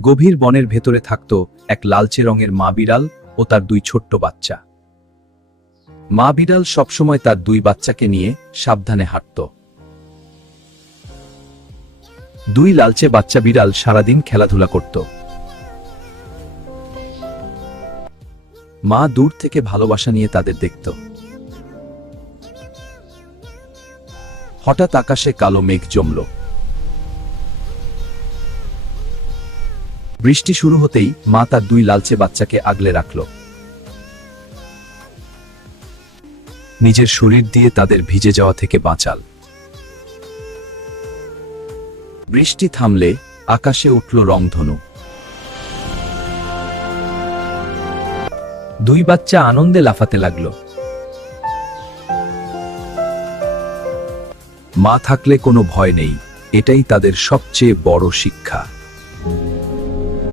গভীর বনের ভেতরে থাকত এক লালচে রঙের মা বিড়াল ও তার দুই ছোট্ট বাচ্চা। মা বিড়াল সবসময় তার দুই বাচ্চাকে নিয়ে সাবধানে হাঁটত। দুই লালচে বাচ্চা বিড়াল সারাদিন খেলাধুলা করত। মা দূর থেকে ভালোবাসা নিয়ে তাদের দেখত। হঠাৎ আকাশে কালো মেঘ জমল। বৃষ্টি শুরু হতেই মা তার দুই লালচে বাচ্চাকে আগলে রাখল। নিজের শরীর দিয়ে তাদের ভিজে যাওয়া থেকে বাঁচাল। বৃষ্টি থামলে আকাশে উঠল রংধনু। দুই বাচ্চা আনন্দে লাফাতে লাগল। মা থাকলে কোনো ভয় নেই, এটাই তাদের সবচেয়ে বড় শিক্ষা।